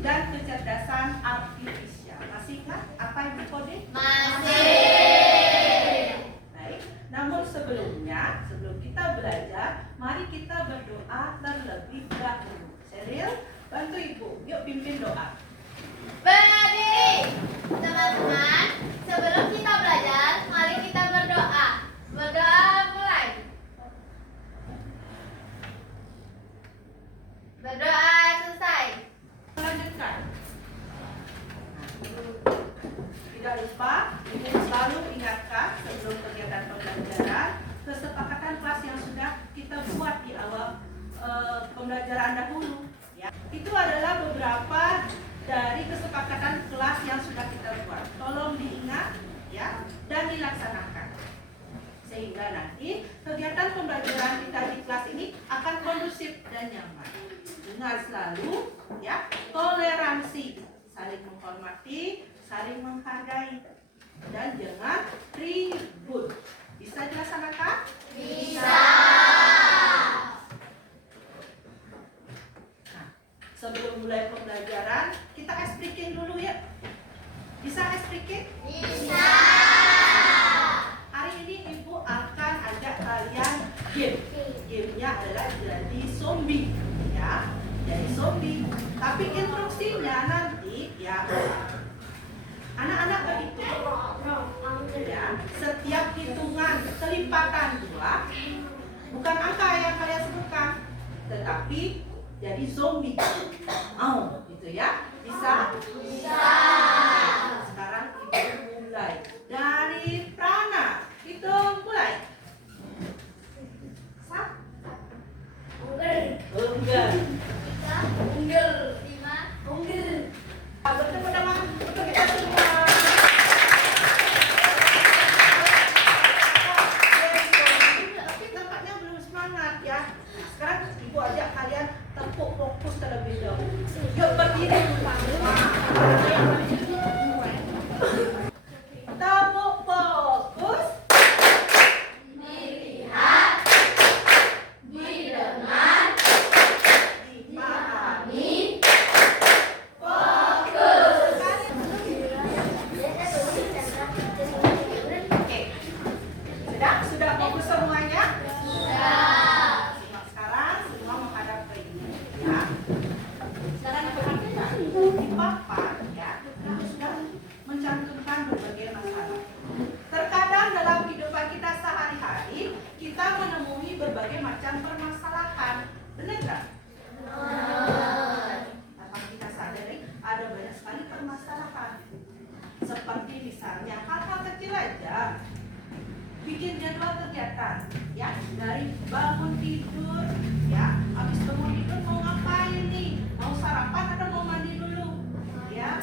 dan kecerdasan artifisial. Masih ingat apa yang dikode? Masih. Baik, namun sebelum kita belajar, mari kita berdoa terlebih dahulu. Sheryl, bantu ibu, yuk pimpin doa. Berdiri. Teman-teman, sebelum kita belajar, mari kita berdoa. Berdoa mulai. Berdoa selesai. Lanjutkan. Tidak lupa, ibu selalu ingatkan sebelum kegiatan pembelajaran, kesepakatan kelas yang sudah kita buat di awal pembelajaran dahulu. Ya. Itu adalah beberapa dari kesepakatan kelas yang sudah kita buat. Tolong diingat ya dan dilaksanakan. Sehingga nanti kegiatan pembelajaran kita di kelas ini akan kondusif dan nyaman. Dengar selalu ya, toleransi, saling menghormati, saling menghargai, dan jangan ribut. Bisa dilaksanakan? Bisa. Nah, sebelum mulai pembelajaran, kita ice breaking dulu ya. Bisa ice breaking? Bisa. Hari ini ibu akan ajak kalian game. Gamenya adalah jadi zombie, ya. Jadi zombie. Tapi instruksinya nanti ya, anak-anak berhitung. Ya, setiap hitungan kelipatan 2 bukan angka yang kalian sebutkan, tetapi jadi zombie. Mau, gitu ya? Bisa? Bisa. Sekarang ibu mulai dari Prana. Hitung mulai. Unggul. Unggul. 5. Unggul. Bertemu dengan untuk kita semua. Tapi tampaknya belum semangat ya. Sekarang ibu ajak kalian tepuk fokus terlebih dahulu. Yuk berdiri dulu. Tepuk fokus. Dilihat, didengar, dipahami, fokus. Oke. Sudah fokus semuanya? Sudah. Sekarang semua menghadap ke ini ya. Sekarang perhatikan di papan ya, kita sudah mencantumkan berbagai masalah. Terkadang dalam kehidupan kita sehari-hari kita menemui berbagai macam permasalahan. Benar nggak? Tanpa kita sadari ada banyak sekali permasalahan. Seperti misalnya hal-hal kecil aja. Bikin jadwal kegiatan ya, dari bangun tidur ya, habis bangun tidur mau ngapain nih, mau sarapan atau mau mandi dulu ya.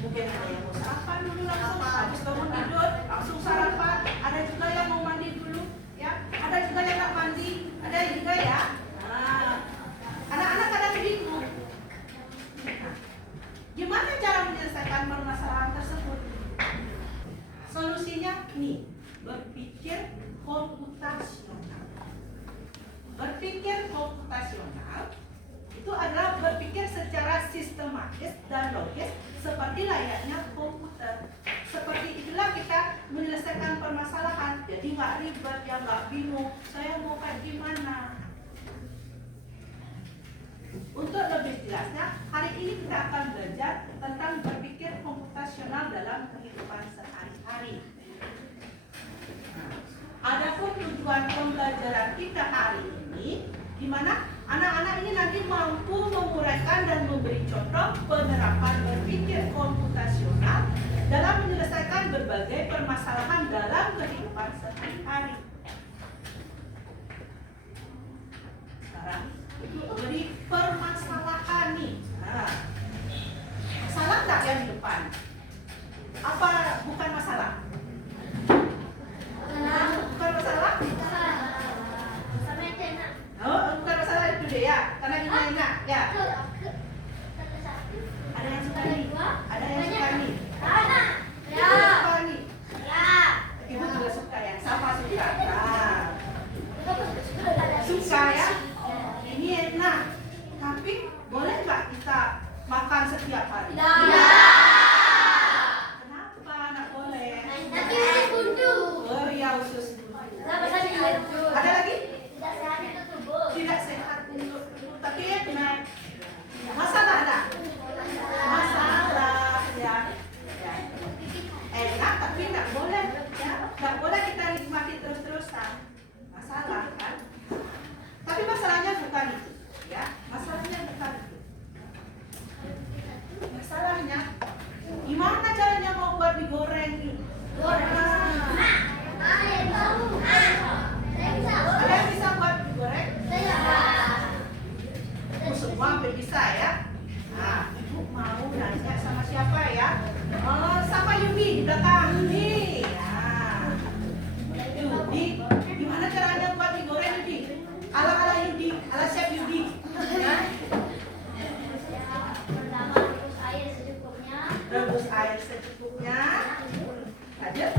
Mungkin ada yang mau sarapan dulu langsung, habis bangun tidur langsung sarapan, ada juga yang mau mandi dulu ya, ada juga yang nggak mandi, ada juga ya. Nah, anak-anak kadang bingung. Nah, gimana cara menyelesaikan permasalahan tersebut? Solusinya nih, berpikir komputasional. Berpikir komputasional itu adalah berpikir secara sistematis dan logis seperti layaknya komputer. Seperti itulah kita menyelesaikan permasalahan. Jadi nggak ribet, ya nggak bingung. Saya mau kayak gimana? Untuk lebih jelasnya, hari ini kita akan belajar tentang berpikir komputasional dalam kehidupan sehari-hari. Adapun tujuan pembelajaran kita hari ini, di mana anak-anak ini nanti mampu menguraikan dan memberi contoh penerapan berpikir komputasional dalam menyelesaikan berbagai permasalahan dalam kehidupan sehari-hari. Sekarang itu beri permasalahan nih. Nah, salah nggak yang di depan? Apa bukan masalah? Bukan masalah? Oh, bukan masalah itu deh ya, karena ini enak ya. Ada yang suka nih? Ada yang suka nih? Ibu suka nih? Ibu juga suka ya? Sama suka? Nah, suka ya? Ini enak. setiap hari? Tidak. Kenapa nggak boleh? Nanti usus buntu. Oh iya, usus buntu. Ada lagi? Tidak sehat itu tubuh. Tidak sehat untuk tubuh. Tapi nah, masalah ada? Masalah ya. Ya. Enak tapi nggak boleh. Ya, nggak boleh kita nikmati terus-terusan. Masalah kan? Tapi masalahnya bukan itu. Ya, masalahnya bukan itu. Masalahnya, gimana caranya mau buat digoreng nih? Ada yang bisa buat digoreng? Semua hampir bisa ya. Nah, ibu mau nanya sama siapa ya? Oh, sama Yudi di belakang nih. Nah, Yudi, gimana caranya buat digoreng Yudi? Ala Yudi, ala chef Yudi. Ya. Pertama, rebus air secukupnya. Rebus air secukupnya. Lanjut.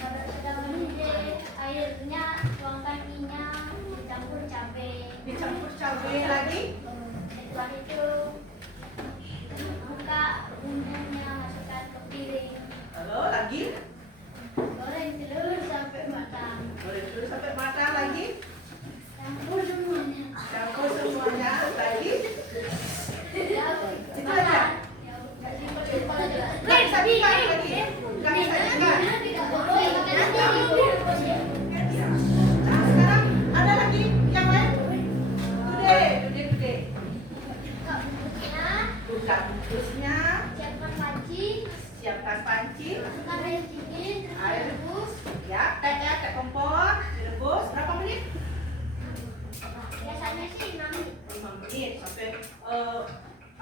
Kalau sudah mendidih airnya, tuangkan minyak, dicampur cabai. Dicampur cabai lagi. Setelah itu buka bumbunya, masukkan ke piring. Lalu lagi. Goreng telur sampai matang. Goreng dulu sampai matang lagi. Campur semuanya. Campur semuanya lagi. Itu aja. Nggak bisa diikat lagi. Nggak bisa diikat. Ya. Nah, sekarang ada lagi yang lain? Today. Buka bungkusnya. Siapkan panci. Air rebus. Ya, teh kompor. Direbus berapa menit? Biasanya sih 5 menit sampai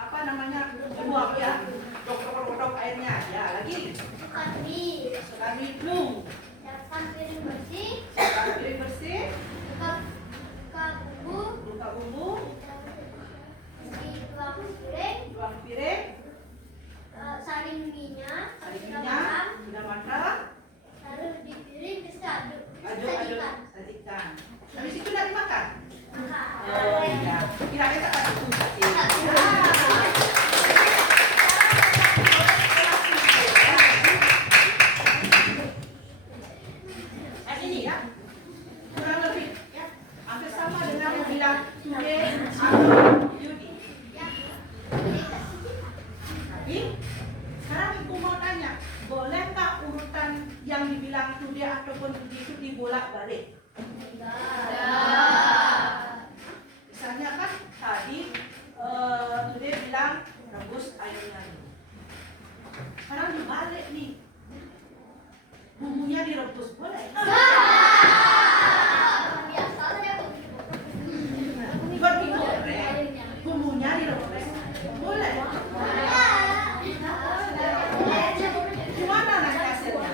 apa namanya dibuang ya. Dok airnya. Ya, lagi. masukkan mie. Masukkan mie belum. Siapkan piring bersih. Siapkan piring bersih. Buka bumbu. Buka bumbu. Tuang piring. Saring minyak. Saring Sudah minyak. matang. Sudah matang. Taruh di piring, terus aduk. Aduk. Sajikan. Habis itu udah dimakan. Makan. Oh iya. Kirain tak kasih kunci. Ini ya. Kurang lebih ya. Hampir sama dengan yang bilang today atau Yudi. Tapi sekarang ibu mau tanya, bolehkah urutan yang dibilang today ataupun Yudi itu dibolak-balik? Misalnya kan tadi today bilang rebus airnya. Sekarang dibalik nih. Bumbunya direbus boleh? Biasanya Buat digoreng. Bumbunya direbus boleh? Gimana nanti hasilnya?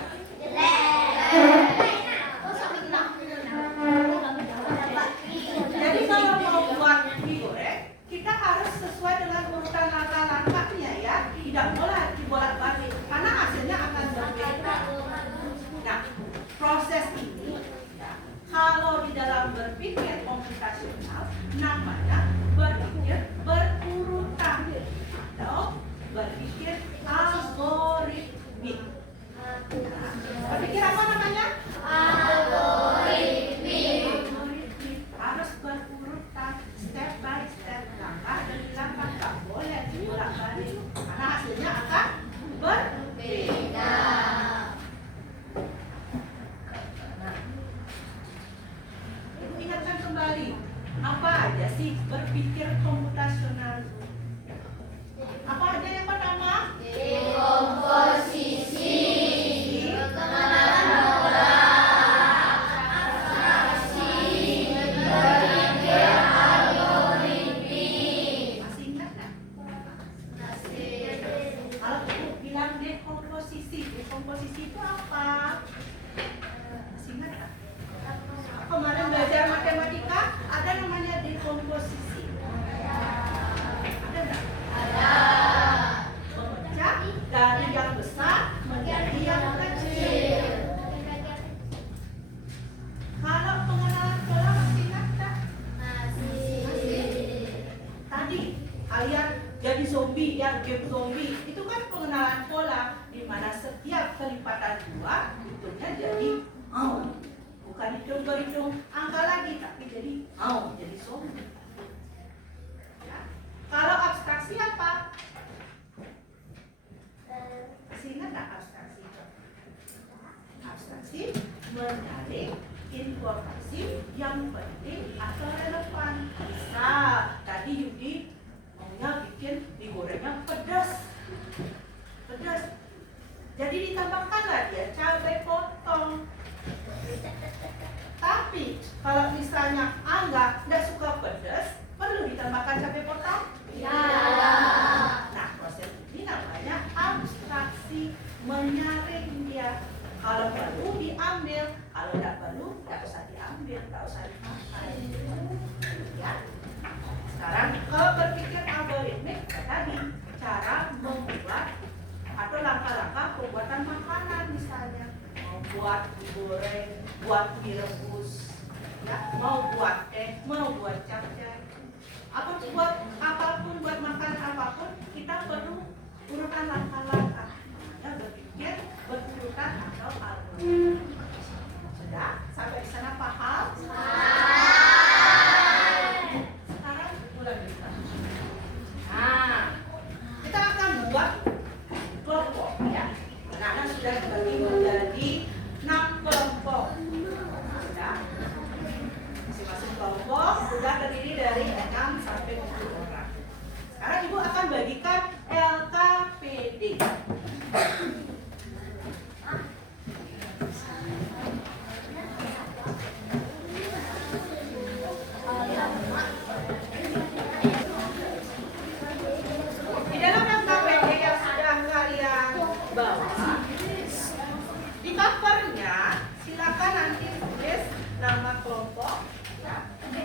Jadi kalau mau buat digoreng, kita harus sesuai dengan urutan langkah-langkahnya ya. Tidak boleh dibolak-balik karena hasilnya akan berbeda. Nah, proses ini ya, kalau di dalam berpikir komputasional namanya berpikir berurutan atau berpikir algoritmik. Berpikir apa namanya? Algoritmik. Harus berurutan step by step, langkah demi langkah, tak boleh dibolak-balik karena hasilnya akan berbeda. Ingatkan kembali, apa aja sih berpikir komputasional? Apa aja yang pertama? komposisi, pengenalan orang, abstraksi, berpikir algoritmik. Masih ingat nggak? Kalau ibu bilang dekomposisi itu apa? Masih ingat nggak? Kemarin belajar matematika ada namanya dekomposisi. Ada nggak? Ada. Memecah dari yang besar menjadi yang kecil. Kalau pengenalan pola masih ingat nggak? Masih. Tadi kalian jadi zombie, ya game zombie. Itu kan pengenalan pola di mana setiap kelipatan 2 hitungnya jadi bukan hitung berhitung angka lagi, tapi jadi zombie. Ya. Kalau abstraksi apa? Ingat nggak abstraksi? Abstraksi menarik informasi yang penting atau relevan. Bisa tadi Yudi maunya bikin digorengnya pedas, jadi ditambahkanlah dia cabai potong. Tapi kalau misalnya Angga nggak suka pedas, perlu ditambahkan cabai potong? Ya. Nah, proses ini namanya abstraksi, menyaring dia. Kalau perlu diambil, kalau tidak perlu tidak usah diambil, tidak usah dipakai. Ya. Sekarang kalau berpikir algoritmik, tadi cara membuat atau langkah-langkah pembuatan makanan, misalnya mau buat digoreng, buat direbus, ya, mau buat teh, mau buat capcay, apapun buat makanan apapun, kita perlu urutan langkah-langkah. Ya, berpikir berurutan atau algoritma. Sudah sampai di sana paham? Sekarang mulai kita. Nah, kita akan buat kelompok, ya. Anak-anak sudah dibagi menjadi 6 kelompok. Sudah. Masing-masing kelompok sudah terdiri dari 6 sampai 10 orang. Sekarang Ibu akan bagikan LKPD. Di dalam LKPD yang sudah kalian bawa, di covernya silakan nanti tulis nama kelompok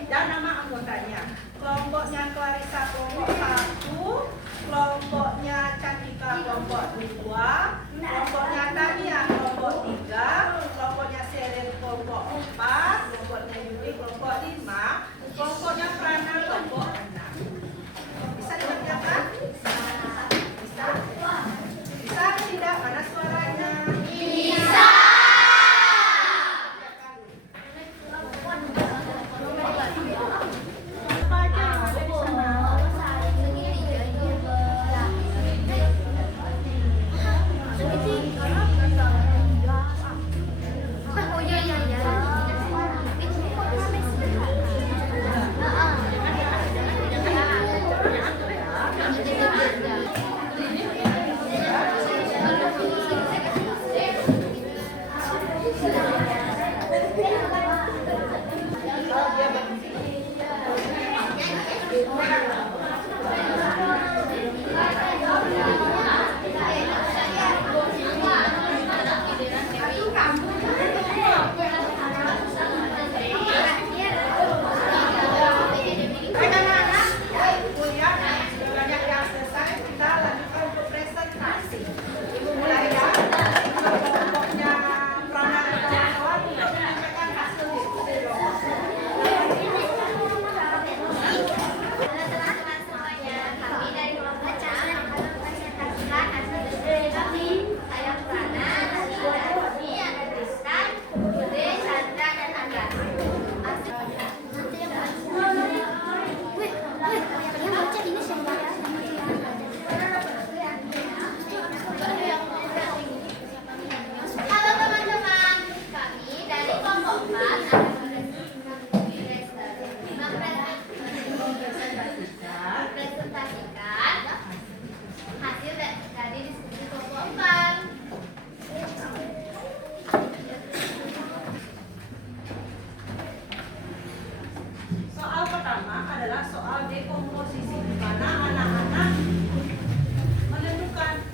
dan nama anggotanya. Kelompoknya Clarissa kelompok 1, kelompoknya Cantika kelompok 2, kelompoknya Tania kelompok 3, kelompoknya Sheryl kelompok 4, kelompoknya Yudi kelompok 5, kelompoknya Prana kelompok 6. Bisa dikerjakan? Bisa? Bisa atau tidak? Mana suaranya? Bisa. Apa aja yang ada di sana?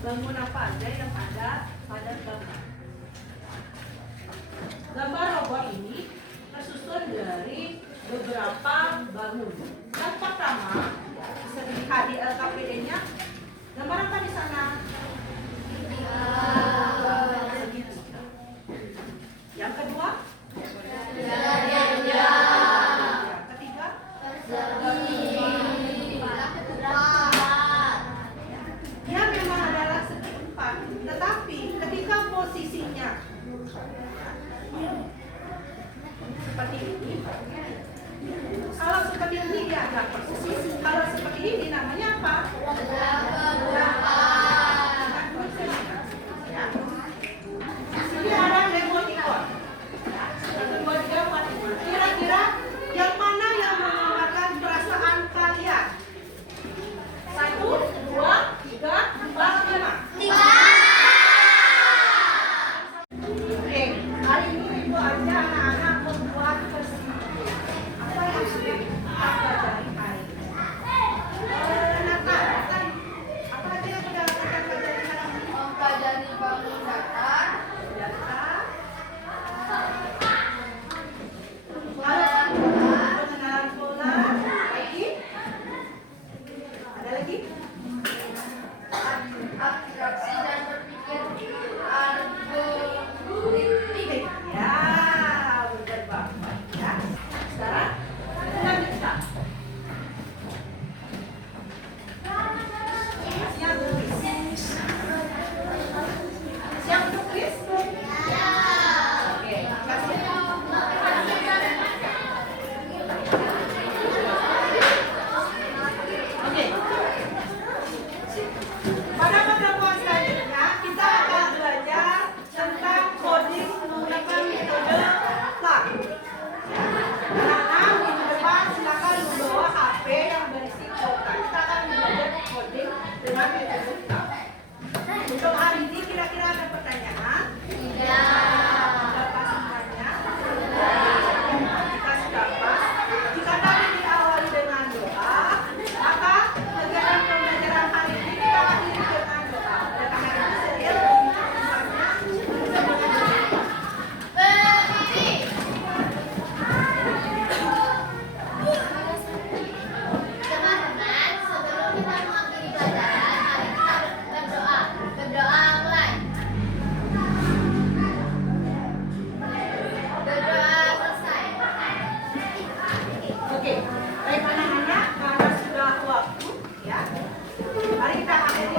bangunan pandai yang ada pada gambar. Gambar robot ini tersusun dari beberapa bangunan. Yang pertama, bisa dilihat di LKPD-nya. Gambar apa di sana? Segitiga. Yang kedua? Yang ketiga? Ada lagi? Abstraksi dan berpikir algoritmik. Ya, benar banget ya. Sekarang kita lanjutkan. Siap tulis. Siap tulis? Ya. Oke, kasih. Oke. Pada pertemuan selanjutnya kita akan belajar tentang coding menggunakan metode plug. Anak-anak minggu depan silakan membawa HP yang berisi kuota. Kita akan belajar coding dengan metode plug. Untuk hari ini kira-kira ada pertanyaan? Ada pasukannya? Kita sudah pas. Jika tadi diawali dengan doa, maka kegiatan pembelajaran hari ini kita akhiri dengan doa. Oleh karena itu saya meminta semuanya Berdiri. Teman-teman, sebelum kita mengakhiri pelajaran, mari kita berdoa. Berdoa mulai. Berdoa selesai. Oke, baik anak-anak, karena sudah waktu, ya. Mari kita akhiri